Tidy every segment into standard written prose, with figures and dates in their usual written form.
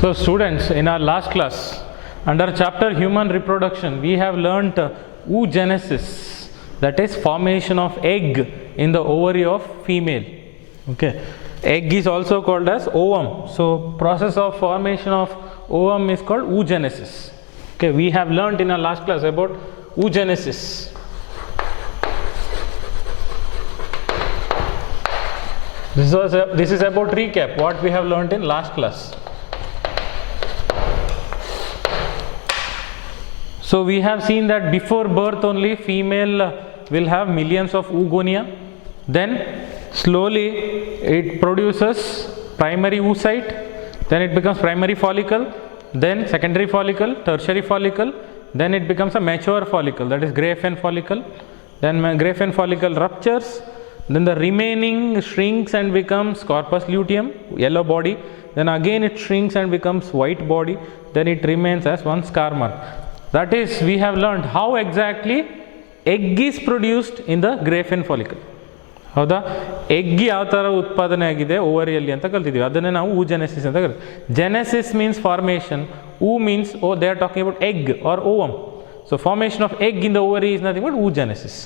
So students, in our last class, under chapter human reproduction, we have learnt oogenesis, that is formation of egg in the ovary of female. Okay, egg is also called as ovum. So process of formation of ovum is called oogenesis. Okay, we have learnt in our last class about oogenesis. This is about recap what we have learnt in last class. So we have seen that before birth only female will have millions of oogonia, then slowly it produces primary oocyte, then it becomes primary follicle, then secondary follicle, tertiary follicle, then it becomes a mature follicle, that is Graafian follicle, then Graafian follicle ruptures, then the remaining shrinks and becomes corpus luteum, yellow body, then again it shrinks and becomes white body, then it remains as one scar mark. That is, we have learned how exactly egg is produced in the Graafian follicle. ಹೌದಾ, egg ಯಾವ ಥರ ಉತ್ಪಾದನೆ ಆಗಿದೆ ಓವರಿಯಲ್ಲಿ ಅಂತ ಕಲ್ತಿದ್ದೀವಿ. ಅದನ್ನೇ ನಾವು oogenesis ಅಂತ ಕರಿತೀವಿ. Genesis means formation, oo means they are talking about egg or ovum. So formation of egg in the ovary is nothing but oogenesis.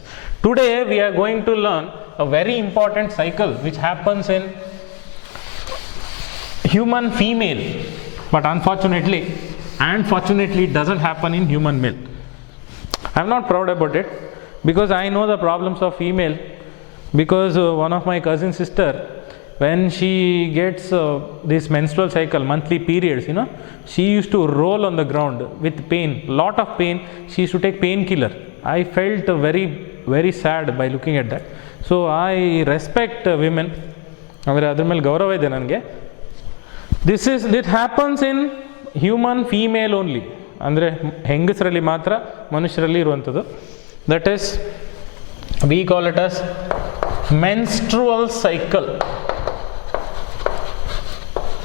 Today we are going to learn a very important cycle which happens in human female, but unfortunately and fortunately it doesn't happen in human male. I am not proud about it because I know the problems of female, because one of my cousin sister, when she gets this menstrual cycle, monthly periods, she used to roll on the ground with pain, lot of pain. She used to take painkiller. I felt very, very sad by looking at that. So I respect women. ಅದರ ಮೇಲೆ ಗೌರವ ಇದೆ ನನಗೆ. It happens in human female only, ಅಂದರೆ ಹೆಂಗಸರಲ್ಲಿ ಮಾತ್ರ ಮನುಷ್ಯರಲ್ಲಿ ಇರುವಂಥದ್ದು. That is, we call it as menstrual cycle.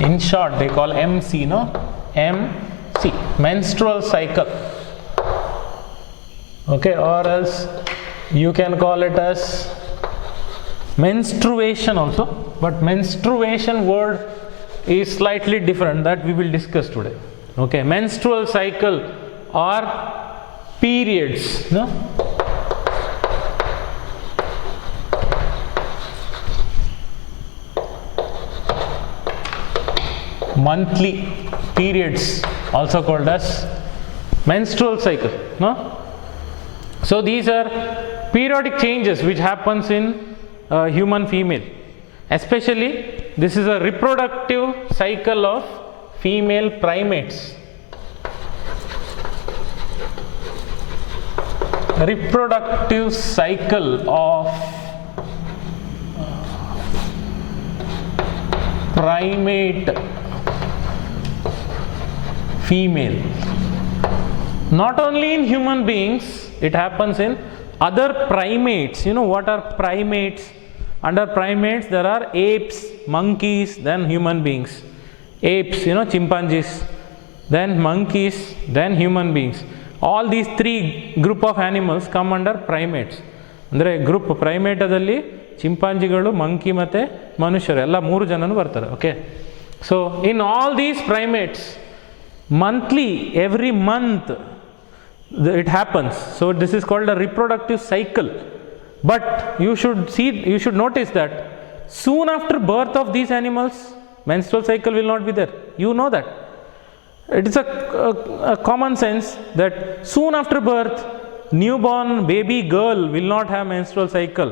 In short they call MC, MC, menstrual cycle. Okay, or else you can call it as menstruation also, but menstruation word is slightly different, that we will discuss today. Okay, menstrual cycle or periods, monthly periods, also called as menstrual cycle. So these are periodic changes which happens in human female. Especially this is a reproductive cycle of female primates. Reproductive cycle of primate female. Not only in human beings, it happens in other primates. You know what are primates? Under primates there are apes, monkeys, then human beings. Apes, chimpanzees, then monkeys, then human beings. All these three group of animals come under primates. ಅಂದರೆ group ಪ್ರೈಮೇಟದಲ್ಲಿ ಚಿಂಪಾಂಜಿಗಳು, monkey ಮತ್ತು ಮನುಷ್ಯರು ಎಲ್ಲ 3 ಜನನು ಬರ್ತಾರೆ. Okay, so in all these primates monthly, every month it happens. So this is called a reproductive cycle. But you should notice that soon after birth of these animals, menstrual cycle will not be there. You know that. It is a common sense that soon after birth, newborn baby girl will not have menstrual cycle.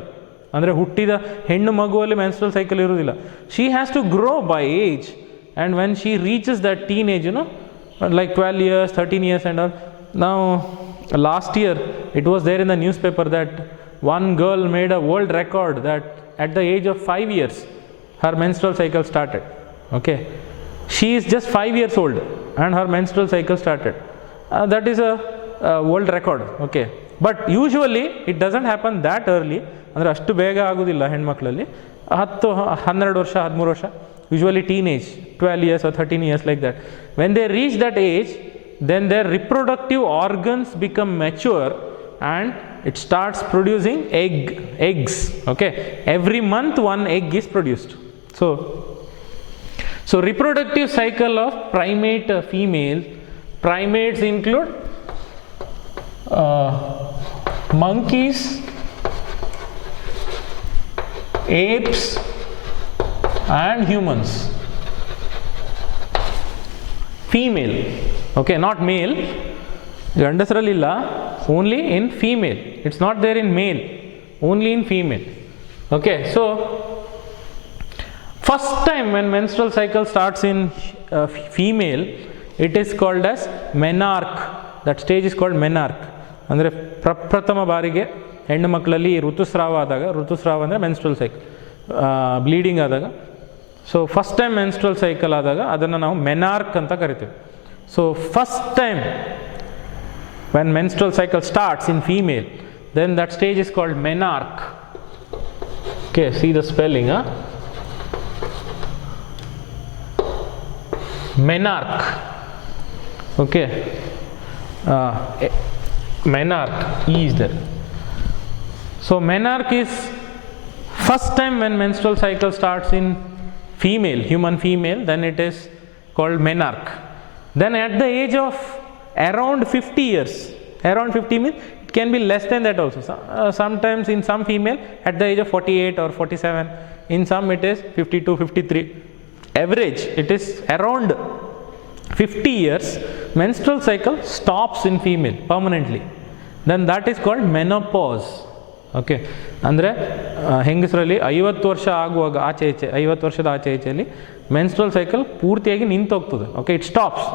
ಅಂದರೆ ಹುಟ್ಟಿದ ಹೆಣ್ಣು ಮಗುವಲ್ಲಿ menstrual cycle ಇರುವುದಿಲ್ಲ. She has to grow by age, and when she reaches that teenage, like 12 years, 13 years and all. Now last year it was there in the newspaper that one girl made a world record that at the age of 5 years her menstrual cycle started. Okay, she is just 5 years old and her menstrual cycle started. That is a world record. Okay, but usually it doesn't happen that early. ಅಂದರೆ ಅಷ್ಟು ಬೇಗ ಆಗೋದಿಲ್ಲ ಹೆಣ್ಮಕ್ಳಲ್ಲಿ. 10, 12 ವರ್ಷ, 13 ವರ್ಷ, usually teenage, 12 years or 13 years, like that. When they reach that age, then their reproductive organs become mature and it starts producing eggs. Okay, every month one egg is produced. So So reproductive cycle of primate female. Primates include monkeys, apes and humans. Female, okay, not male. ಗಂಡಸರಲ್ಲಿಲ್ಲ, only in female. It's not there in male, only in female. Okay, so first time when menstrual cycle starts in female, it is called as menarche. That stage is called menarche. ಅಂದರೆ ಪ್ರಪ್ರಥಮ ಬಾರಿಗೆ ಹೆಣ್ಣು ಮಕ್ಕಳಲ್ಲಿ ಋತುಸ್ರಾವ ಆದಾಗ, ಋತುಸ್ರಾವ ಅಂದರೆ menstrual cycle, bleeding ಆದಾಗ, so first time menstrual cycle ಆದಾಗ ಅದನ್ನು ನಾವು ಮೆನಾರ್ಕ್ ಅಂತ ಕರಿತೀವಿ. So first time when menstrual cycle starts in female, then that stage is called menarche. Okay, see the spelling, menarche. Okay, menarche, E is there. So menarche is first time when menstrual cycle starts in female, human female, then it is called menarche. Then at the age of around 50 years, around 50 means it can be less than that also. Sometimes in some female at the age of 48 or 47, in some it is 52, 53. Average it is around 50 years, menstrual cycle stops in female permanently. Then that is called menopause. Okay, ಅಂದರೆ ಹೆಂಗಸರಲ್ಲಿ 50 ವರ್ಷ ಆಗುವಾಗ ಆಚೆ ಈಚೆ, 50 ವರ್ಷದ ಆಚೆ ಈಚೆಯಲ್ಲಿ menstrual cycle ಪೂರ್ತಿಯಾಗಿ ನಿಂತೋಗ್ತದೆ. Okay, it stops.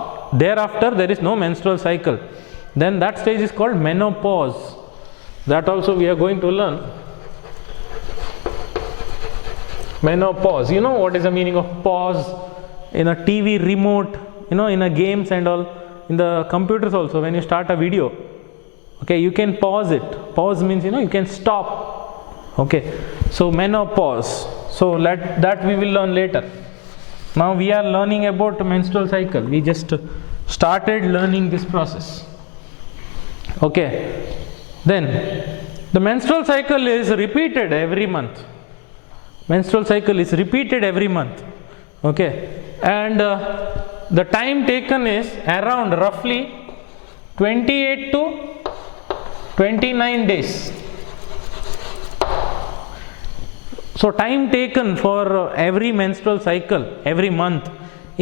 There after there is no menstrual cycle. Then that stage is called menopause. That also we are going to learn. Menopause, you know what is the meaning of pause in a TV remote, you know, in a games and all, in the computers also, when you start a video, okay, you can pause it. Pause means, you know, you can stop. Okay, so menopause, so that we will learn later. Now we are learning about menstrual cycle. We just started learning this process. Okay, then the menstrual cycle is repeated every month. Menstrual cycle is repeated every month. Okay, and the time taken is around roughly 28 to 29 days. So time taken for every menstrual cycle every month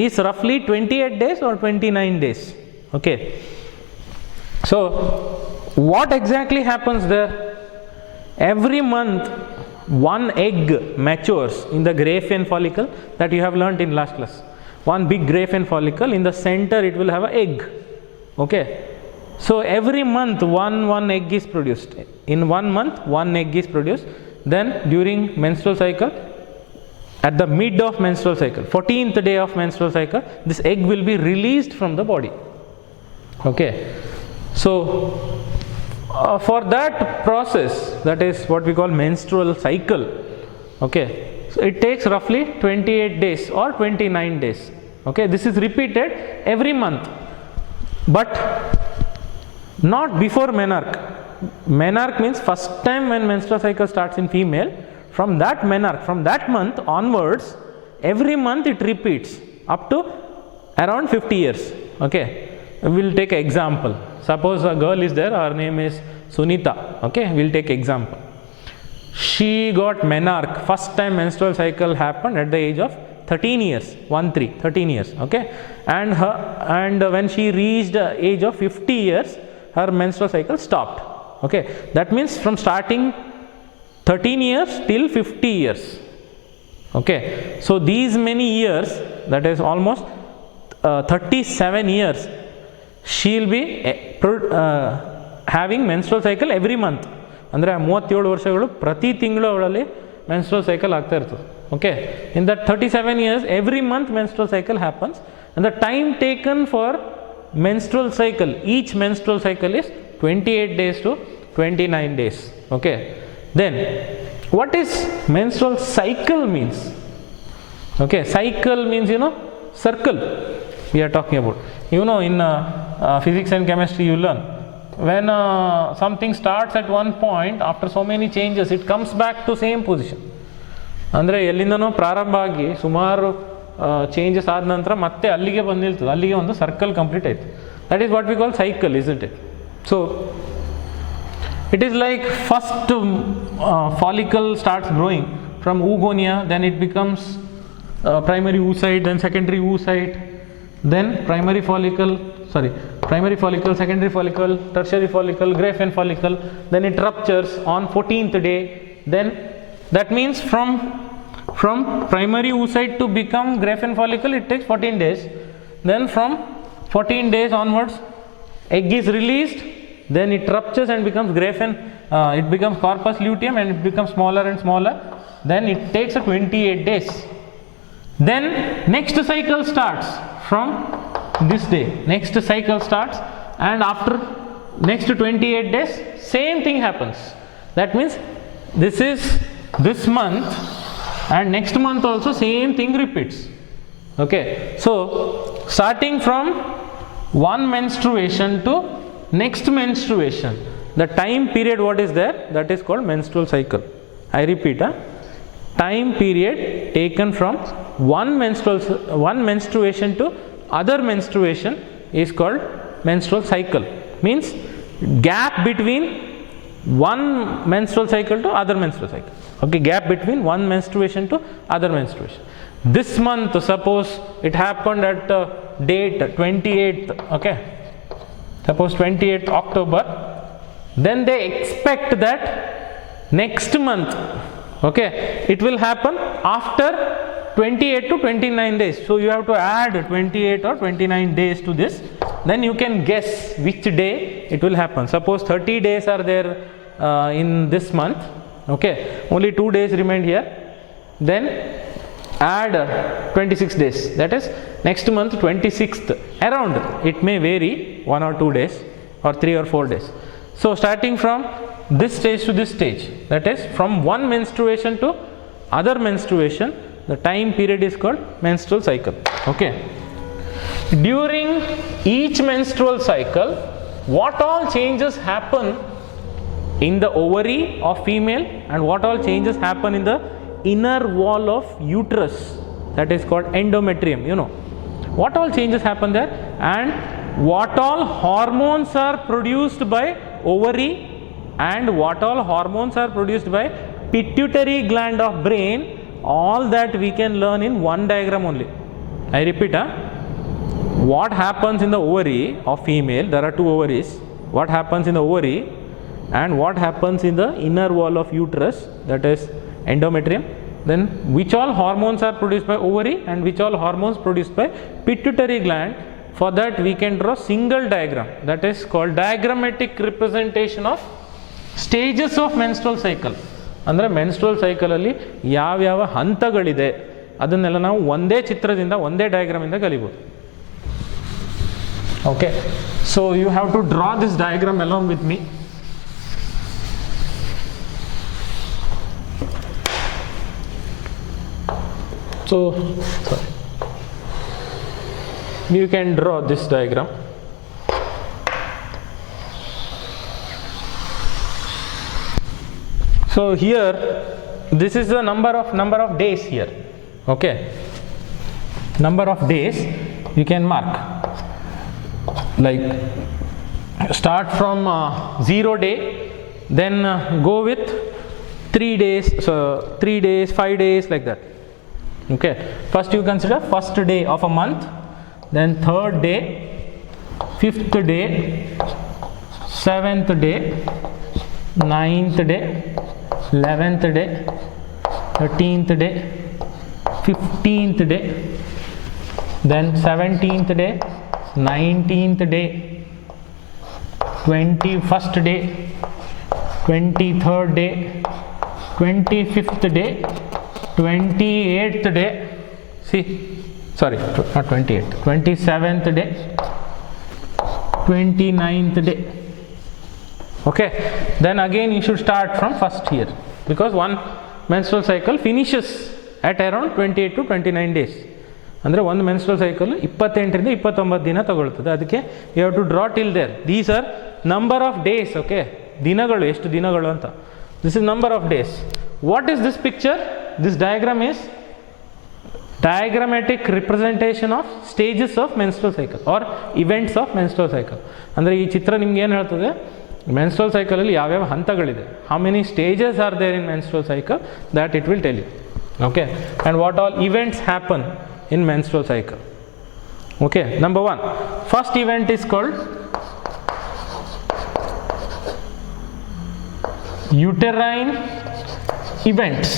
is roughly 28 days or 29 days. Okay, so what exactly happens there? Every month one egg matures in the Graafian follicle that you have learnt in last class. One big Graafian follicle, in the center it will have an egg. Okay, so every month one egg is produced. In 1 month one egg is produced. Then during menstrual cycle, at the mid of menstrual cycle, 14th day of menstrual cycle, this egg will be released from the body. Okay, so for that process, that is what we call menstrual cycle. Okay, so it takes roughly 28 days or 29 days. Okay, this is repeated every month, but not before menarche. Menarche means first time when menstrual cycle starts in female. From that menarche, from that month onwards, every month it repeats up to around 50 years. Okay, we will take an example. Suppose a girl is there, her name is Sunita. Okay, we will take example. She got menarche, first time menstrual cycle happened at the age of 13 years, 13 years. Okay, and when she reached the age of 50 years, her menstrual cycle stopped. Okay, that means from starting 13 years till 50 years. Okay, so these many years, that is almost 37 years, she will be having menstrual cycle every month. ಅಂದರೆ 37 ವರ್ಷಗಳು ಪ್ರತಿ ತಿಂಗಳು ಅವಳಲ್ಲಿ menstrual cycle ಆಗ್ತಾ ಇರ್ತದೆ. Okay, in that 37 years every month menstrual cycle happens, and the time taken for menstrual cycle, each menstrual cycle is 28 days to 29 days. Okay, then what is menstrual cycle means? Okay, cycle means, you know, circle we are talking about. You know, in physics and chemistry you learn, when something starts at one point, after so many changes it comes back to same position. ಅಂದರೆ ಎಲ್ಲಿಂದನೋ ಪ್ರಾರಂಭ ಆಗಿ ಸುಮಾರು changes ಆದ ನಂತರ ಮತ್ತೆ ಅಲ್ಲಿಗೆ ಬಂದು ನಿಲ್ತದೆ, ಅಲ್ಲಿಗೆ ಒಂದು ಸರ್ಕಲ್ ಕಂಪ್ಲೀಟ್ ಆಯಿತು. That is what we call cycle, isn't it? So it is like first follicle starts growing from oogonia, then it becomes primary oocyte, then secondary oocyte, then primary follicle, secondary follicle, tertiary follicle, Graafian follicle, then it ruptures on 14th day. Then that means from primary oocyte to become Graafian follicle it takes 14 days. Then from 14 days onwards egg is released, then it ruptures and becomes Graafian, it becomes corpus luteum and it becomes smaller and smaller. Then it takes 28 days. Then next cycle starts from this day, next cycle starts, and after next 28 days same thing happens. That means this is this month and next month also same thing repeats. Okay, so starting from one menstruation to next menstruation, the time period what is there, that is called menstrual cycle. I repeat, time period taken from one menstruation to other menstruation is called menstrual cycle. Means gap between one menstrual cycle to other menstrual cycle. Okay, gap between one menstruation to other menstruation. This month suppose it happened at date 28th, okay, suppose 28th October, then they expect that next month, okay, it will happen after 28 to 29 days. So you have to add 28 or 29 days to this, then you can guess which day it will happen. Suppose 30 days are there in this month, okay, only 2 days remain here, then add 26 days, that is next month 26th around, it may vary 1 or 2 days or 3 or 4 days. So starting from this stage to this stage, that is from one menstruation to other menstruation, the time period is called menstrual cycle. Okay, during each menstrual cycle what all changes happen in the ovary of female and what all changes happen in the inner wall of uterus, that is called endometrium, you know, what all changes happen there, and what all hormones are produced by ovary and what all hormones are produced by pituitary gland of brain, all that we can learn in one diagram only. I repeat, what happens in the ovary of female, there are 2 ovaries, what happens in the ovary and what happens in the inner wall of uterus, that is endometrium, then which all hormones are produced by ovary and which all hormones produced by pituitary gland. For that we can draw single diagram, that is called diagrammatic representation of stages of menstrual cycle. ಅಂದರೆ menstrual ಸೈಕಲಲ್ಲಿ ಯಾವ್ಯಾವ ಹಂತಗಳಿದೆ ಅದನ್ನೆಲ್ಲ ನಾವು ಒಂದೇ ಚಿತ್ರದಿಂದ ಒಂದೇ ಡಯಾಗ್ರಾಮಿಂದ ಕಲಿಬೋದು. Okay, so you have to draw this diagram along with me. So you can draw this diagram. So here this is the number of days here. Okay, number of days you can mark, like start from 0 day, then go with 3 days, so 3 days, 5 days, like that. Okay, first you consider first day of a month, then 3rd day, 5th day, 7th day, 9th day, 11th day, 13th day, 15th day, then 17th day, 19th day, 21st day, 23rd day, 25th day, 28th day, see, sorry, not 28th, 27th day, 29th day. Okay, then again you should start from first here, because one menstrual cycle finishes at around 28 to 29 days. ಅಂದರೆ ಒಂದು menstrual cycle 28ರಿಂದ 29 ದಿನ ತಗೊಳ್ತದೆ. ಅದಕ್ಕೆ you have to draw till there. These are number of days. Okay, ದಿನಗಳು, ಎಷ್ಟು ದಿನಗಳು ಅಂತ. This is number of days. What is this picture? This diagram is diagrammatic representation of stages of menstrual cycle or events of menstrual cycle. ಅಂದರೆ ಈ ಚಿತ್ರ ನಿಮ್ಗೆ ಏನು ಹೇಳ್ತದೆ, ಮೆನ್ಸ್ಟ್ರಲ್ ಸೈಕಲಲ್ಲಿ ಯಾವ್ಯಾವ ಹಂತಗಳಿದೆ, how many stages are there in menstrual cycle, that it will tell you. Okay, and what all events happen in menstrual cycle. Okay, number 1, first event is called uterine events.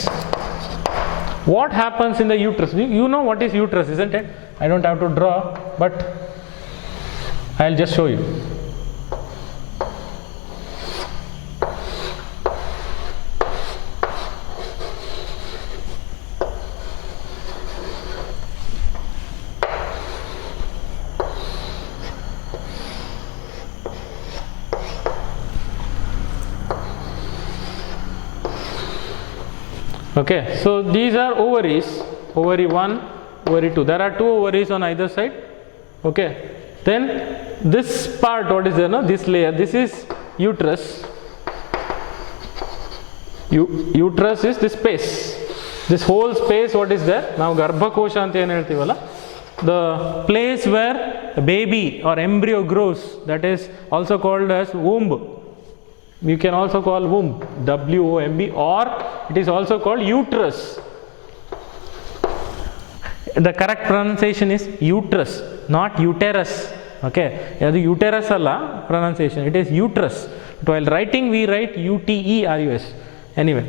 What happens in the uterus? You know what is uterus, isn't it? I don't have to draw, but I'll just show you. Okay, so these are ovaries, ovary 1, ovary 2. There are 2 ovaries on either side. Okay, then this part, what is there, no? This layer, this is uterus. Uterus is this space, this whole space, what is there? Now garbhakosha anta ಏನು ಹೇಳ್ತೀವಲ್ಲ, the place where a baby or embryo grows, that is also called as womb. You can also call womb, W-O-M-B, or it is also called uterus. The correct pronunciation is uterus, not uterus. Okay, the uterus alla pronunciation, it is uterus. But while writing we write U-T-E-R-U-S. Anyway,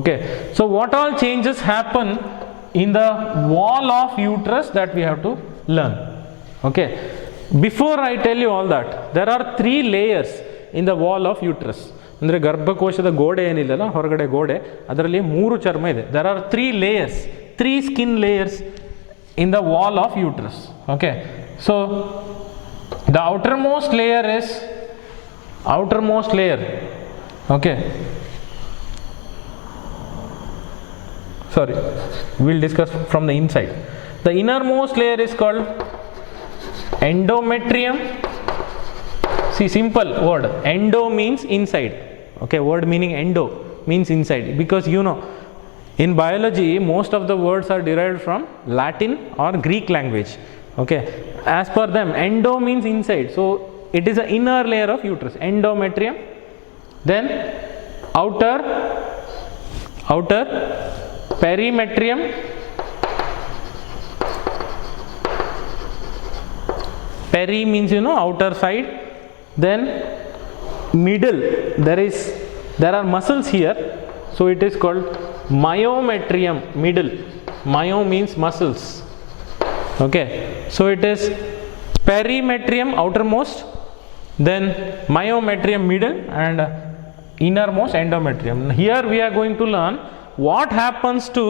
okay, so what all changes happen in the wall of uterus, that we have to learn. Okay, before I tell you all that, there are 3 layers in the wall of uterus. ಅಂದರೆ ಗರ್ಭಕೋಶದ ಗೋಡೆ ಏನಿಲ್ಲಲ್ಲ, ಹೊರಗಡೆ ಗೋಡೆ, ಅದರಲ್ಲಿ 3 ಚರ್ಮ ಇದೆ. There are 3 layers, 3 skin layers in the wall of uterus. Okay, so the outermost layer is outermost layer. Okay, sorry, we'll discuss from the inside. The innermost layer is called endometrium. See, simple word, endo means inside. Okay, word meaning endo means inside, because you know in biology most of the words are derived from Latin or Greek language. Okay, as per them endo means inside, so it is the inner layer of uterus, endometrium. Then outer perimetrium, peri means you know outer side. Then middle, there are muscles here, so it is called myometrium, middle. Myo means muscles. Okay, so it is perimetrium outermost, then myometrium middle, and innermost endometrium. Here we are going to learn what happens to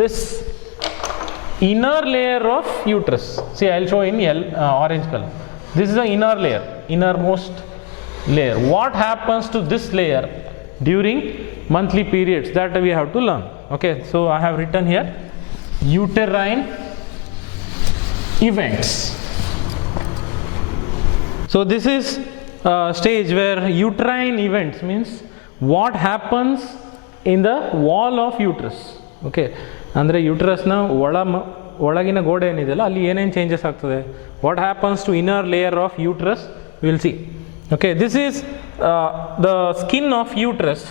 this inner layer of uterus. See, I'll show in orange color. This is the inner layer, innermost layer. What happens to this layer during monthly periods, that we have to learn. Okay, so I have written here uterine events. So this is a stage where uterine events means what happens in the wall of uterus. Okay, ಅಂದರೆ ಯುಟರಸ್ನ ಒಳಗಿನ ಗೋಡೆ ಏನಿದೆಯಲ್ಲ, ಅಲ್ಲಿ ಏನೇನು changes ಆಗ್ತದೆ, what happens to inner layer of uterus, we will see. Okay, this is the skin of uterus,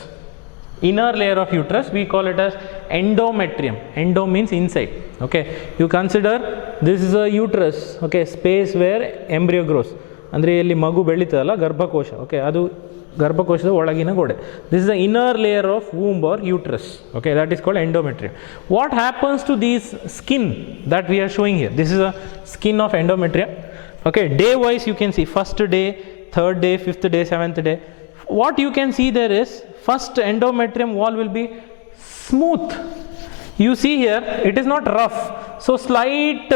inner layer of uterus, we call it as endometrium. Endo means inside. Okay, you consider this is a uterus, okay, space where embryo grows. ಅಂದರೆ ಇಲ್ಲಿ ಮಗು ಬೆಳೀತದಲ್ಲ, ಗರ್ಭಕೋಶ. Okay, ಅದು ಗರ್ಭಕೋಶದ ಒಳಗಿನ ಗೋಡೆ. This is the inner layer of womb or uterus. Okay, that is called endometrium. What happens to these skin that we are showing here? This is a skin of endometrium. Okay, day wise you can see first day, third day, fifth day, seventh day. What you can see there is first endometrium wall will be smooth. You see here it is not rough, so slight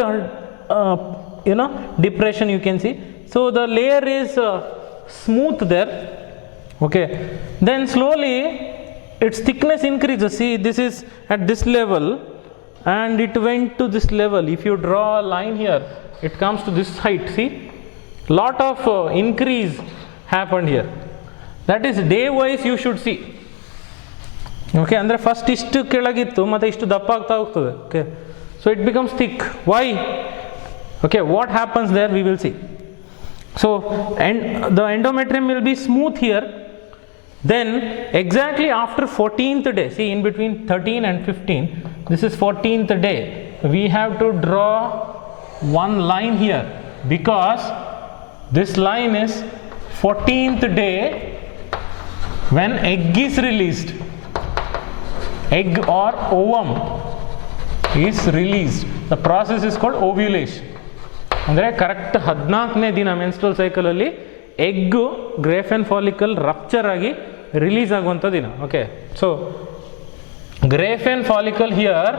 depression you can see. So the layer is smooth there. Okay, then slowly its thickness increases. See, this is at this level and it went to this level. If you draw a line here, it comes to this height. See, lot of increase happened here. That is day wise you should see. Okay, ಅಂದರೆ first ಇಷ್ಟು ಕೆಳಗಿತ್ತು ಮತ್ತು ಇಷ್ಟು ದಪ್ಪ ಆಗ್ತಾ ಹೋಗ್ತದೆ. Okay, So it becomes thick. Why? Okay, what happens there we will see. So, and the endometrium will be smooth here. Then exactly after 14th day, see in between 13 and 15, this is 14th day, we have to draw one line here, because this line is 14th day when egg is released. Egg or ovum is released. The process is called ovulation. ಅಂದರೆ correct 14ನೇ ದಿನ menstrual ಸೈಕಲಲ್ಲಿ egg Graafian follicle rupture ಆಗಿ release ಆಗುವಂಥ ದಿನ. Okay, so Graafian follicle here,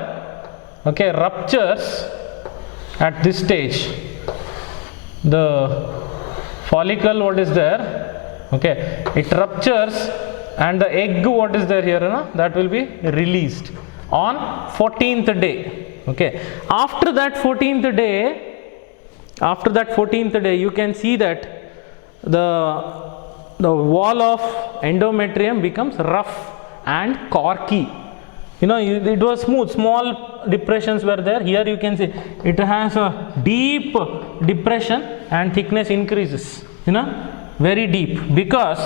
okay, ruptures at this stage. The follicle, what is there, okay, it ruptures, and the egg, what is there here, that will be released on 14th day. Okay, after that 14th day, you can see that the wall of endometrium becomes rough and corky. It was smooth, small depressions were there. Here you can see it has a deep depression and thickness increases, very deep, because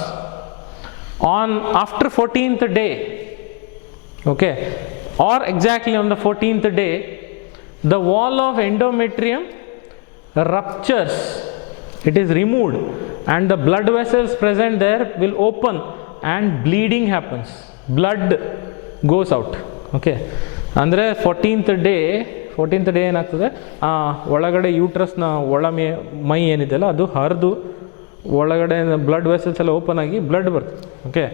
after 14th day, okay, or exactly on the 14th day, the wall of endometrium ruptures, it is removed, and the blood vessels present there will open and bleeding happens, blood goes out. Okay, ಅಂದರೆ 14th day ಏನಾಗ್ತದೆ, ಒಳಗಡೆ ಯೂಟ್ರಸ್ನ ಮೈ ಏನಿದೆಯಲ್ಲ ಅದು ಹರಿದು ಒಳಗಡೆ blood vessels ಎಲ್ಲ open ಆಗಿ blood ಬರ್ತದೆ. Okay,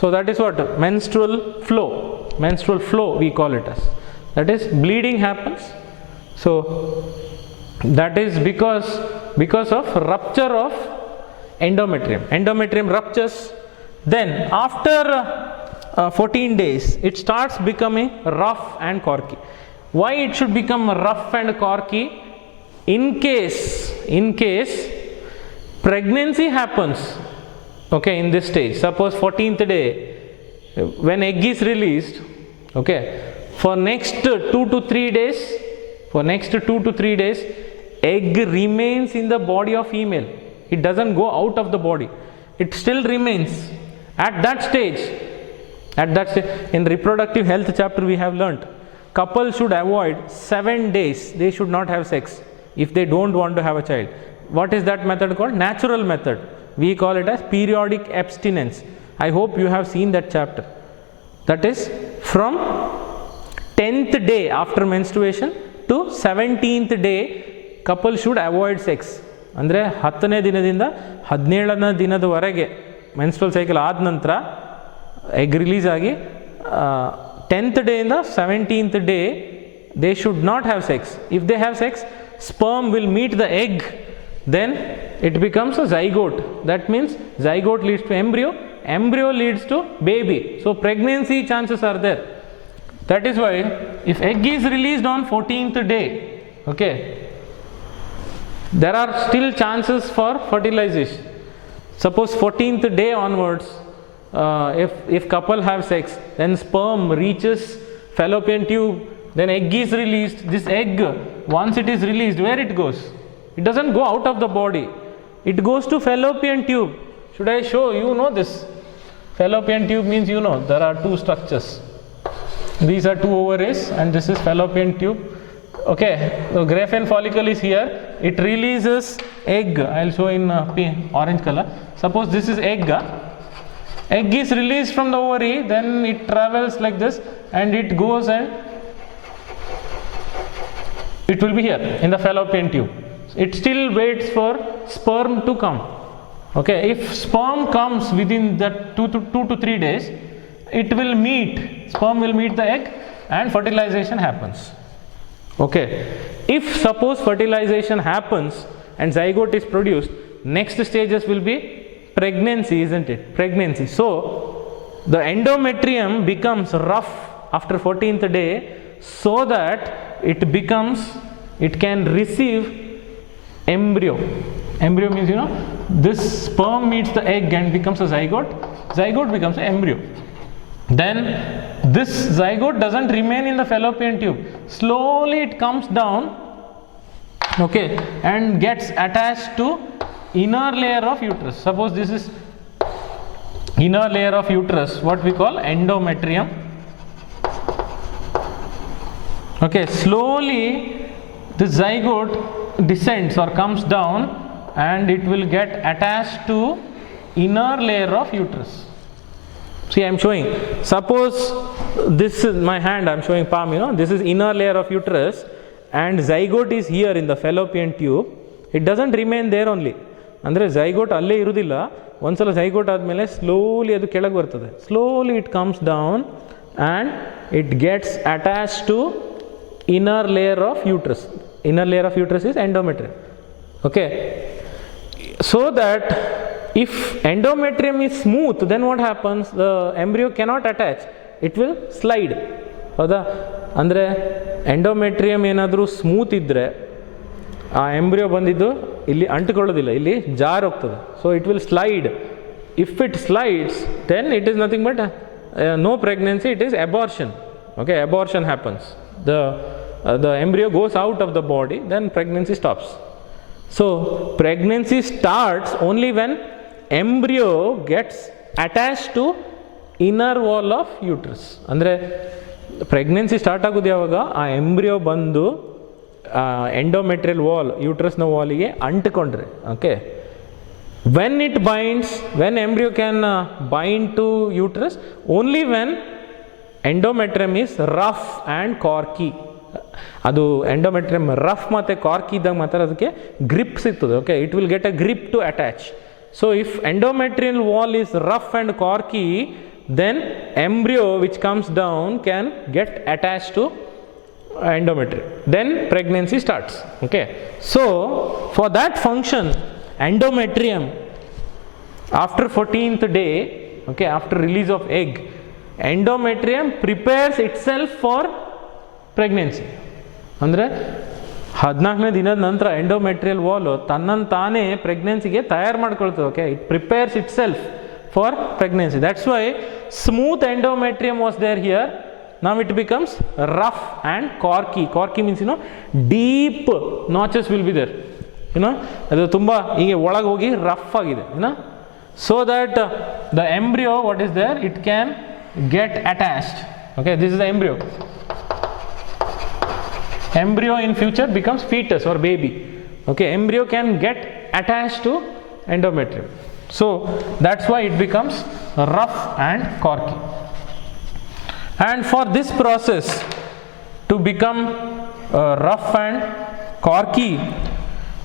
so that is what menstrual flow we call it as. That is bleeding happens. So that is because of rupture of endometrium ruptures. Then after 14 days it starts becoming rough and corky. Why it should become rough and corky? In case pregnancy happens, okay, in this stage, suppose 14th day when egg is released, okay, for next 2 to 3 days egg remains in the body of female. It doesn't go out of the body, it still remains at that stage. In reproductive health chapter we have learnt couple should avoid 7 days, they should not have sex if they don't want to have a child. What is that method called? Natural method. We call it as periodic abstinence. I hope you have seen that chapter. That is from 10th day after menstruation to 17th day couple should avoid sex. ಅಂದರೆ 10ನೇ ದಿನದಿಂದ 17ನೇ ದಿನದವರೆಗೆ menstrual cycle ಆದ ನಂತರ egg release ಆಗಿ 10th ಡೇಯಿಂದ 17th day they should not have sex. If they have sex, sperm will meet the egg, then it becomes a zygote. That means zygote leads to embryo leads to baby. So pregnancy chances are there. That is why if egg is released on 14th day, okay, there are still chances for fertilization. Suppose 14th day onwards, if couple have sex, then sperm reaches fallopian tube, then egg is released. This egg, once it is released, where it goes? It doesn't go out of the body, it goes to fallopian tube. Should I show you? Know this fallopian tube means, there are two structures. These are two ovaries and this is fallopian tube. Okay, so Graafian follicle is here, it releases egg. I'll show in orange color. Suppose this is egg. Egg is released from the ovary, then it travels like this and it goes and it will be here in the fallopian tube. It still waits for sperm to come. Okay, if sperm comes within that 2 to 3 days, sperm will meet the egg and fertilization happens. Okay, if suppose fertilization happens and zygote is produced, next stages will be pregnancy, isn't it? Pregnancy. So the endometrium becomes rough after 14th day, so that it can receive embryo. Embryo means, this sperm meets the egg and becomes a zygote. Zygote becomes an embryo. Then this zygote doesn't remain in the fallopian tube. Slowly it comes down, okay, and gets attached to inner layer of uterus. Suppose this is inner layer of uterus, what we call endometrium. Okay, slowly the zygote descends or comes down and it will get attached to inner layer of uterus. See, I am showing, suppose this is my hand, I am showing palm, this is inner layer of uterus and zygote is here in the fallopian tube. It doesn't remain there only. ಅಂದರೆ zygote ಅಲ್ಲೇ ಇರುವುದಿಲ್ಲ, ಒಂದ್ಸಲ zygote ಆದಮೇಲೆ slowly ಅದು ಕೆಳಗೆ ಬರ್ತದೆ. Slowly it comes down and it gets attach to inner layer of uterus. Inner layer of uterus is endometrium. Okay, so that if endometrium is smooth, then what happens? The embryo cannot attach, it will slide. ಹೌದಾ? ಅಂದರೆ endometrium ಏನಾದರೂ smooth ಇದ್ದರೆ ಆ embryo ಬಂದಿದ್ದು ಇಲ್ಲಿ ಅಂಟಿಕೊಳ್ಳೋದಿಲ್ಲ, ಇಲ್ಲಿ ಜಾರ್ ಹೋಗ್ತದೆ. So it will slide. If it slides then it is nothing but no pregnancy, it is abortion. Okay, abortion happens. The embryo goes out of the body, then pregnancy stops. So pregnancy starts only when embryo gets attached to inner wall of uterus. ಅಂದರೆ pregnancy start ಆಗೋದು ಯಾವಾಗ? ಆ embryo ಬಂದು endometrial wall, ಯೂಟ್ರಸ್ನ ವಾಲಿಗೆ ಅಂಟಿಕೊಂಡ್ರೆ. Okay, when it binds, when embryo can bind to uterus, only when endometrium is rough and corky. ಅದು endometrium rough ಮತ್ತು ಕಾರ್ಕಿ ಇದ್ದಾಗ ಮಾತ್ರ ಅದಕ್ಕೆ ಗ್ರಿಪ್ ಸಿಗ್ತದೆ. Okay, it will get a grip to attach. So if endometrial wall is rough and corky, then embryo which comes down can get attach to endometrium, then pregnancy starts. Okay, so for that function, endometrium after 14th day, okay, after release of egg, endometrium prepares itself for pregnancy. ಅಂದರೆ 14ನೇ ದಿನದ ನಂತರ endometrial Vaalu ತನ್ನನ್ನು ತಾನೇ ಪ್ರೆಗ್ನೆನ್ಸಿಗೆ ತಯಾರು ಮಾಡ್ಕೊಳ್ತದೆ. Okay, it prepares itself for pregnancy. That's why smooth endometrium was there here. Now it becomes rough and corky. Corky means deep notches will be there. ಅದು ತುಂಬ ಹೀಗೆ ಒಳಗೆ ಹೋಗಿ ರಫ್ ಆಗಿದೆ. So that the embryo, what is there, it can get attached. Okay, this is the embryo. Embryo in future becomes fetus or baby. Okay, embryo can get attached to endometrium. So that's why it becomes rough and corky. And for this process to become rough and corky,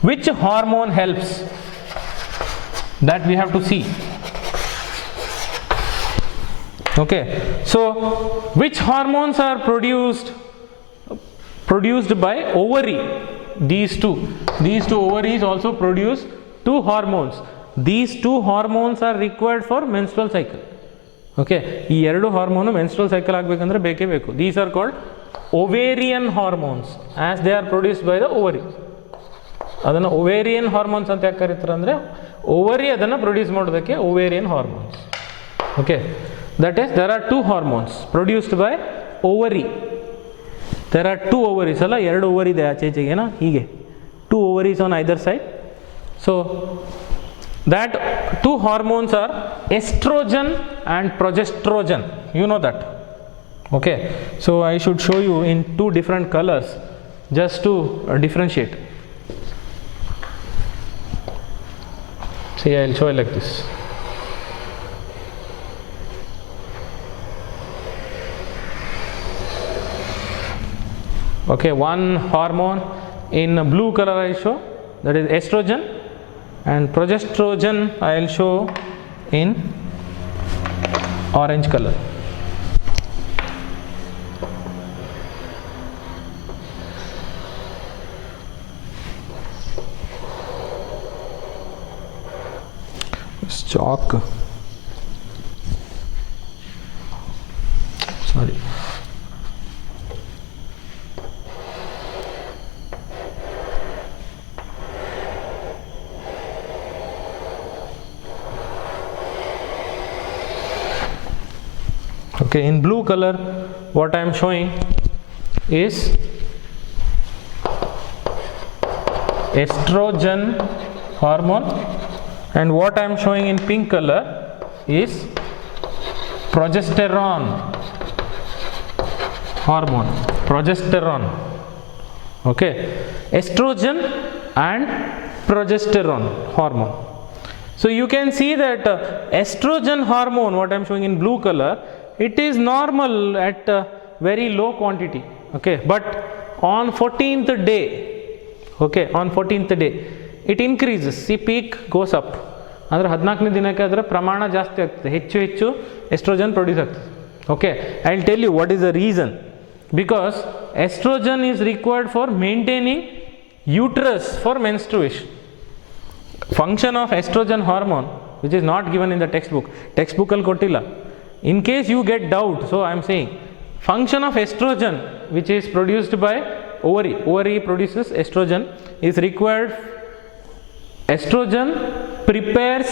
which hormone helps? That we have to see. Okay, so which hormones are produced by ovary? These two ovaries also produce two hormones. These two hormones are required for menstrual cycle. Okay, ಈ ಎರಡು hormone menstrual cycle ಆಗಬೇಕಂದ್ರೆ ಬೇಕೇ ಬೇಕು. These are called ovarian hormones as they are produced by the ovary. ಅದನ್ನು ovarian hormones ಅಂತ ಯಾಕೆ ಕರೀತಾರೆ ಅಂದರೆ ಓವರಿ ಅದನ್ನು ಪ್ರೊಡ್ಯೂಸ್ ಮಾಡೋದಕ್ಕೆ ovarian hormones. Okay, that is there are two hormones produced by ovary. There are two ovaries, ಅಲ್ಲ ಎರಡು ovary ಇದೆ ಆಚೆ ಈಚೆಗೇನಾ, ಹೀಗೆ two ovaries on either side. So that two hormones are estrogen and progesterone. You know that. Okay, so I should show you in two different colors just to differentiate. See, I will show you like this. Okay, one hormone in blue color I show, that is estrogen, and progesterone I will show in orange color. It's chalk. Sorry. Okay, in blue color, what I am showing is estrogen hormone, and what I am showing in pink color is progesterone hormone. Progesterone. Okay, estrogen and progesterone hormone. So you can see that estrogen hormone, what I am showing in blue color, it is normal at very low quantity. Okay, but on 14th day, okay, on 14th day, it increases. See, peak goes up. ಅಂದರೆ 14ನೇ ದಿನಕ್ಕೆ ಅದರ ಪ್ರಮಾಣ ಜಾಸ್ತಿ ಆಗ್ತದೆ, ಹೆಚ್ಚು oestrogen produce ಆಗ್ತದೆ. Okay, I will tell you what is the reason. Because estrogen is required for maintaining uterus for menstruation. Function of estrogen hormone, which is not given in the textbook ಅಲ್ಲಿ ಕೊಟ್ಟಿಲ್ಲ. In case you get doubt, so I am saying function of estrogen, which is produced by ovary produces estrogen, is required. Estrogen prepares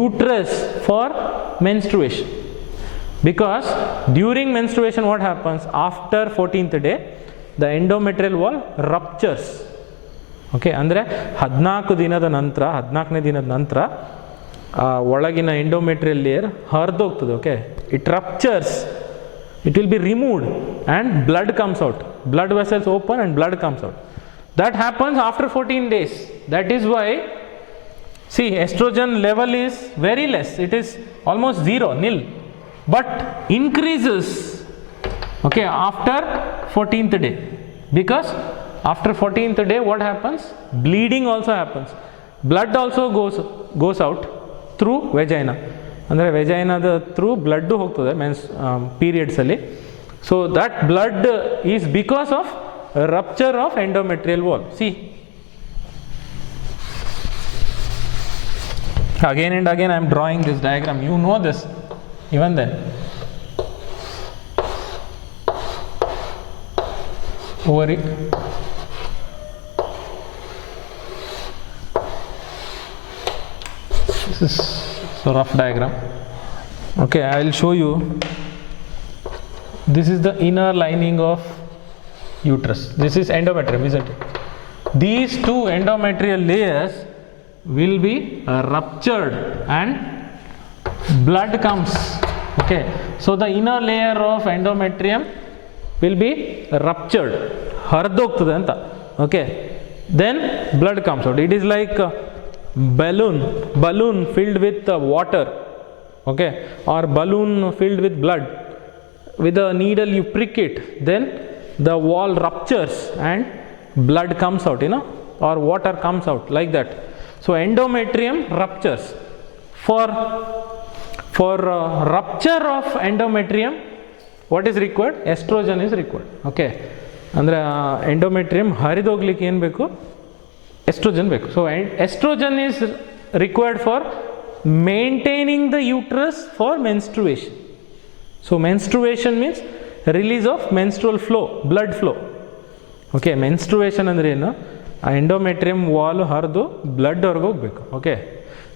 uterus for menstruation, because during menstruation what happens, after 14th day the endometrial wall ruptures. Okay, ಅಂದರೆ 14ನೇ ದಿನದ ನಂತರ ಒಳಗಿನ endometrial layer ಹರಿದೋಗ್ತದೆ. Okay, it ruptures, it will be removed and blood comes out. Blood vessels open and blood comes out. That happens after 14 days. That is why, see, estrogen level is very less. It is almost zero, nil, but increases, okay, after 14th day. Because after 14th day what happens? Bleeding also happens. Blood also goes out through vagina. ಅಂದರೆ ವೆಜೈನಾದ through blood ಹೋಗ್ತದೆ ಪೀರಿಯಡ್ಸಲ್ಲಿ. So that blood is because of rupture of endometrial wall. See, again and again I am drawing this diagram. You know this even then. Ovary, this is a rough diagram. Okay, I will show you. This is the inner lining of uterus. This is endometrium, isn't it? These two endometrial layers will be ruptured and blood comes. Okay, so the inner layer of endometrium will be ruptured, hardogtade anta. Okay, then blood comes out. It is like balloon filled with water, okay, or balloon filled with blood. With a needle you prick it, then the wall ruptures and blood comes out, or water comes out, like that. So endometrium ruptures. For rupture of endometrium, what is required? Estrogen is required. Okay, ಅಂದರೆ endometrium ಹರಿದೋಗ್ಲಿಕ್ಕೆ ಏನು ಬೇಕು? Estrogen ಬೇಕು. So estrogen is required for maintaining the uterus for menstruation. So menstruation means release of menstrual flow, blood flow. Okay, menstruation ಅಂದರೆ ಏನು? ಆ endometrium wall ಹರಿದು blood ಹೊರಗೆ ಹೋಗಬೇಕು. Okay,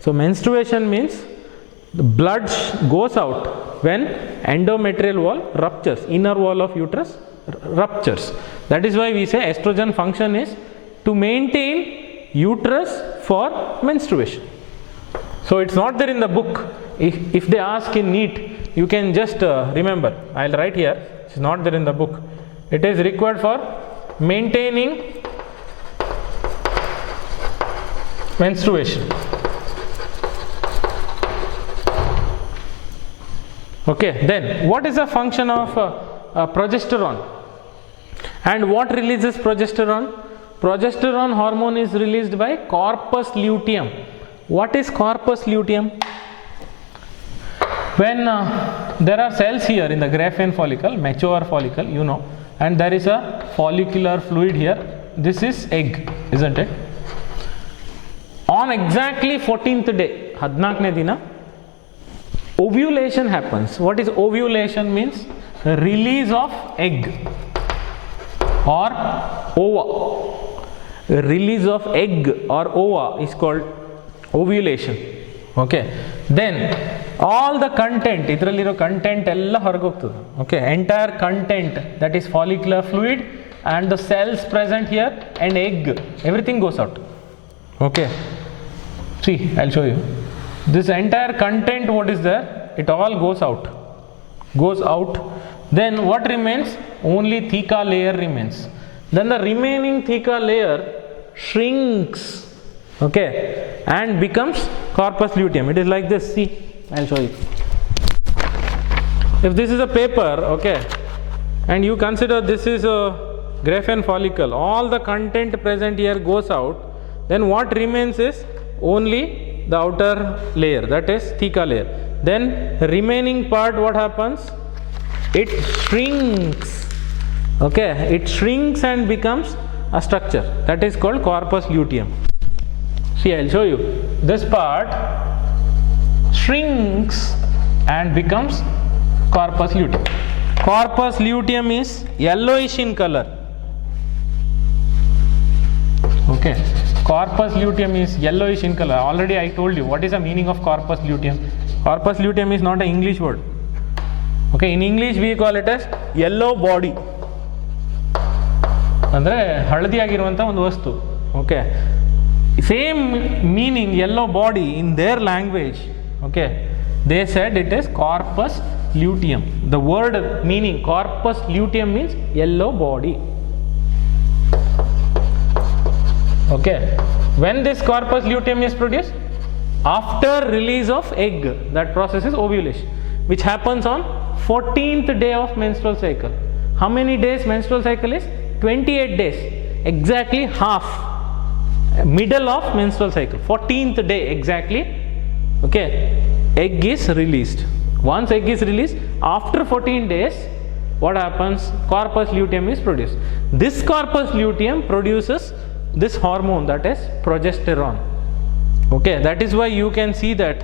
so menstruation means the blood goes out when endometrial wall ruptures, inner wall of uterus ruptures. That is why we say estrogen function is to maintain uterus for menstruation. So it's not there in the book. If they ask in NEET, you can just remember. I'll write here. It's not there in the book. It is required for maintaining menstruation. Okay, then what is the function of progesterone, and what releases progesterone? Progesterone hormone is released by corpus luteum. What is corpus luteum? When there are cells here in the Graafian follicle, mature follicle, and there is a follicular fluid here. This is egg, isn't it? On exactly 14th day, 14ನೇ ದಿನ, ovulation happens. What is ovulation means? Release of egg or ova. Release of egg or ova is called ovulation. Okay then all the content, ಇದರಲ್ಲಿರೋ content ಎಲ್ಲ ಹೊರಗೆ ಹೋಗ್ತದೆ. Okay, entire content that is follicular fluid and the cells present here and egg, everything goes out. Okay, see, I'll show you this entire content. What is there? It all goes out. Then what remains? Only theca layer remains. Then the remaining theca layer shrinks, okay, and becomes corpus luteum. It is like this. See, I'll show you. If this is a paper, okay, and you consider this is a graphene follicle, all the content present here goes out, then what remains is only the outer layer, that is theca layer. Then remaining part, what happens? It shrinks. Okay, it shrinks and becomes a structure that is called corpus luteum. See, I'll show you. This part shrinks and becomes corpus luteum. Corpus luteum is yellowish in color. Okay, corpus luteum is yellowish in color. Already I told you what is the meaning of corpus luteum. Corpus luteum is not an English word. Okay, in English we call it as yellow body. ಅಂದರೆ ಹಳದಿ ಆಗಿರುವಂಥ ಒಂದು ವಸ್ತು. Okay, same meaning yellow body in their language. Okay, they said it is corpus luteum. The word meaning corpus luteum means yellow body. Okay, when this corpus luteum is produced? After release of egg. That process is ovulation, which happens on 14th day of menstrual cycle. How many days menstrual cycle is? 28 days, exactly half, middle of menstrual cycle, 14th day exactly. Okay, egg is released. Once egg is released, after 14 days, what happens? Corpus luteum is produced. This corpus luteum produces this hormone, that is progesterone. Okay, that is why you can see that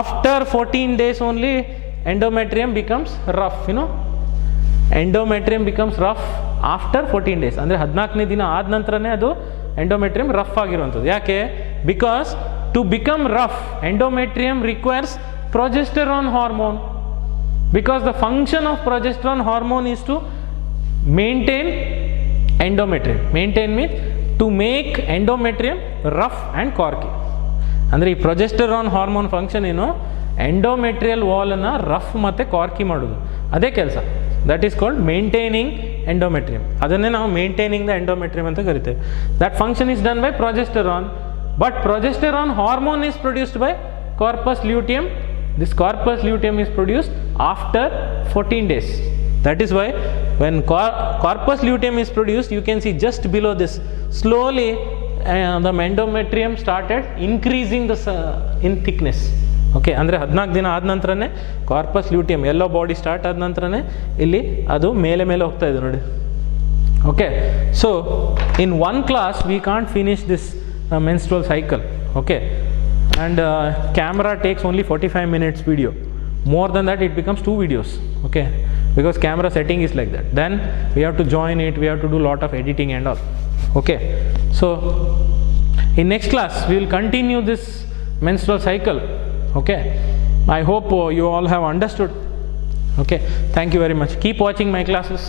after 14 days only endometrium becomes rough. You know, endometrium becomes rough after 14 days. ಅಂದರೆ 14ನೇ ದಿನ ಆದ ನಂತರನೇ ಅದು endometrium rough ಆಗಿರುವಂಥದ್ದು. ಯಾಕೆ? Because to become rough endometrium requires progesterone hormone, because the function of progesterone hormone is to maintain endometrium. Maintain means to make endometrium rough and corky. ಅಂದರೆ ಈ progesterone hormone function ಏನು? Endometrial ವಾಲನ್ನು rough ಮತ್ತು ಕಾರ್ಕಿ ಮಾಡೋದು, ಅದೇ ಕೆಲಸ. That is called maintaining endometrium. ಅದನ್ನೇ ನಾವು maintaining the endometrium ಅಂತ ಕರಿತೇವೆ. That function is done by progesterone, but progesterone hormone is produced by corpus luteum. This corpus luteum is produced after 14 days. That is why when corpus luteum is produced, you can see just below this, slowly the endometrium started increasing in thickness. Okay, ಅಂದರೆ 14 ದಿನ ಆದ ನಂತರನೇ corpus ಲ್ಯೂಟಿಯಂ ಎಲ್ಲೋ body start ಆದ ನಂತರನೇ ಇಲ್ಲಿ ಅದು ಮೇಲೆ ಮೇಲೆ ಹೋಗ್ತಾ ಇದೆ ನೋಡಿ. Okay, so in one class we can't finish this menstrual cycle. Okay, and camera takes only 45 minutes video. More than that it becomes 2 videos. Okay, because camera setting is like that. Then we have to join it, we have to do lot of editing and all. Okay, so in next class we will continue this menstrual cycle. Okay, I hope you all have understood. Okay, thank you very much. Keep watching my classes.